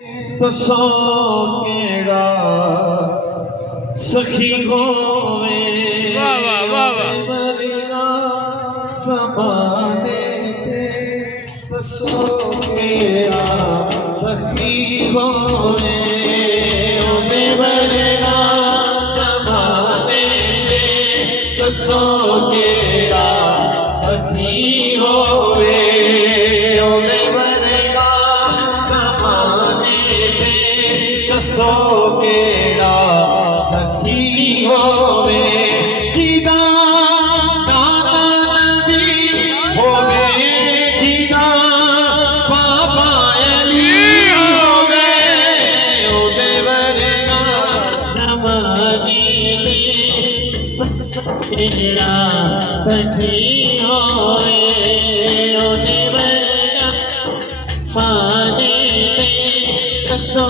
दसो केड़ा सखी होवे मरिया समाने ते दसो केड़ा सखी होवे ओदे मरिया समाने ते दसो केड़ा सखी होवे दसो केड़ा सखी होवे जीदा दादा नबी होवे जीदा बाबा अली होवे ओदे वरना जमानी केड़ा सखी होवे ओदे वरना माने दसो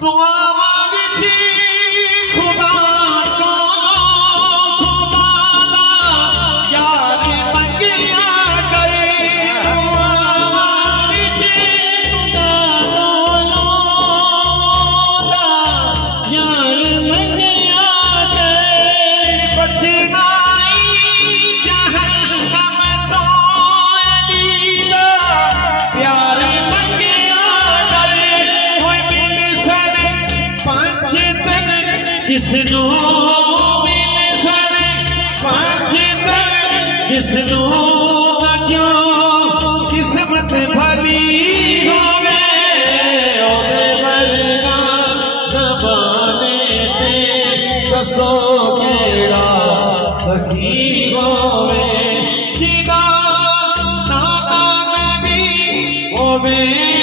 दुआ मांगी खुदा को खुदा दा यार मंगिया करे दुआ मांगी खुदा को दा यार मंगिया करे बचना जहन्नम तो दीदा प्यार जिसनू मिले सने पांच तन जिसनू जो किस्मत भली होवे ओदे मरना ज़बाने ते दसो केड़ा सखी होवे जीदा नाना नबी होवे